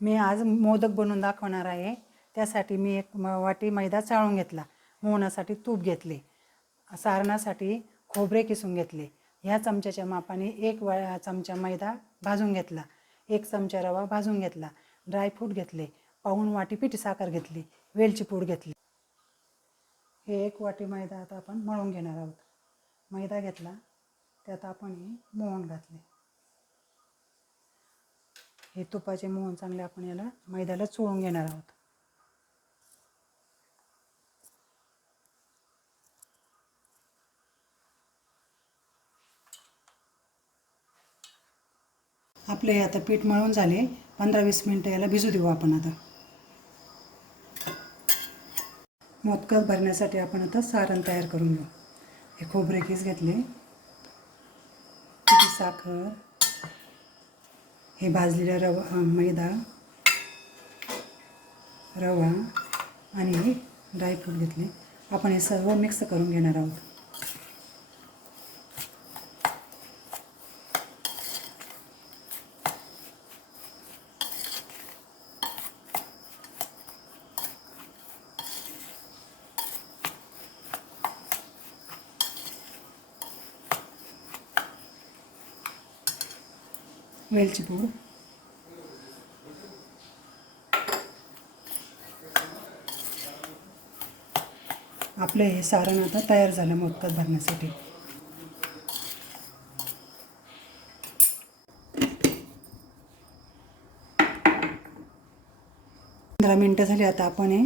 मी आज मोदक बनवून दाखवणार आहे। त्यासाठी मी एक वाटी मैदा चाळून घेतला, मोहनासाठी तूप घेतले, सारणासाठी खोबरे किसून घेतले। ह्या चमच्याच्या मापाने एक चमचा मैदा भाजून घेतला, एक चमचा रवा भाजून घेतला, ड्रायफ्रूट घेतले, पाऊण वाटी पिठी साखर घेतली, वेलची पूड घेतली। हे एक वाटी मैदा आता आपण मळून घेणार आहोत। मैदा घेतला, त्यात आपण हे मोहन घातले। हे तुपाचे मोहन चांगले आपण याला मैद्याला चोळून घेणार आहोत। आपले हे आता पीठ मळून झाले, 15-20 मिनिटं याला भिजू देऊ आपण। आता मोदकात भरण्यासाठी आपण आता सारण तयार करून घेऊ। हे खोबरे किस घेतले, पिठी साखर, हे भाजलेला रवा, मैदा, रवा आणि ड्रायफ्रूट घेतले। आपण हे सर्व मिक्स करून घेणार आहोत। वेलची पूड, आपले हे सारण आता तयार झालं मोदकात भरण्यासाठी। पंधरा मिनिटं झाली, आता आपण हे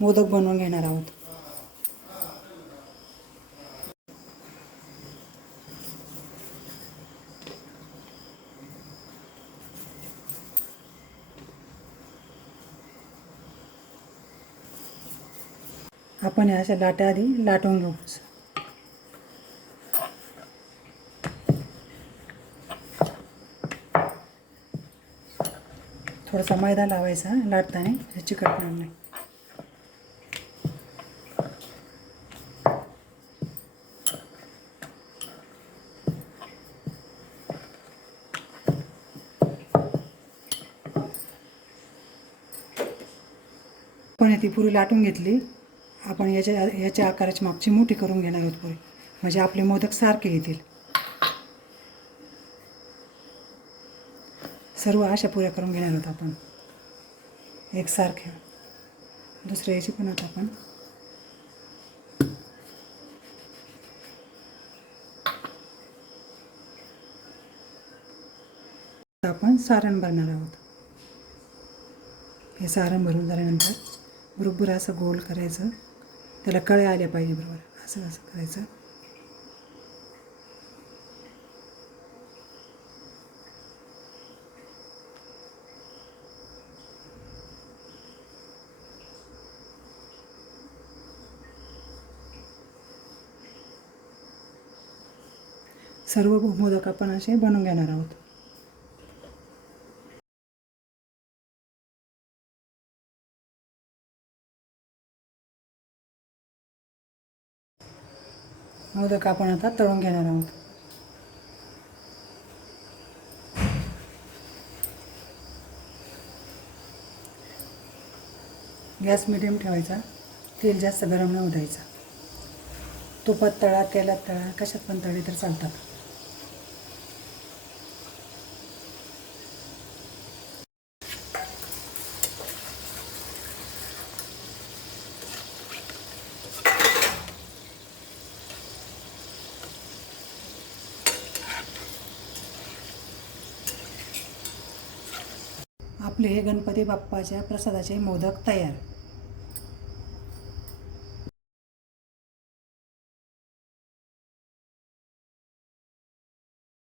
मोदक बनवून घेणार आहोत। आपण अशा लाट्या आधी लाटून घेऊ। थोडासा मैदा लावायचा लाटताना, चिकटणार नाही। आपण ती पुरी लाटून घेतली। आपण याच्या आकाराची मागची मोठी करून घेणार आहोत पुरी, म्हणजे आपले मोदक सारखे येतील। सर्व अशा पुऱ्या करून घेणार आहोत आपण एकसारख्या। दुसऱ्या याची पण आता आपण सारण भरणार आहोत। हे सारण भरून झाल्यानंतर बरोबर असं गोल करायचं, त्याला कळे आल्या पाहिजे बरोबर, असं असं करायचं। सर्व मोदक आपण असे बनवून घेणार आहोत। मोदक आपण आता तळून घेणार आहोत। गॅस मिडियम ठेवायचा, तेल जास्त गरम न होऊ द्यायचं। तुपात तळा, तेलात तळा, कशात पण तळले तर चालतात। आपले हे गणपती बाप्पाच्या प्रसादाचे मोदक तयार।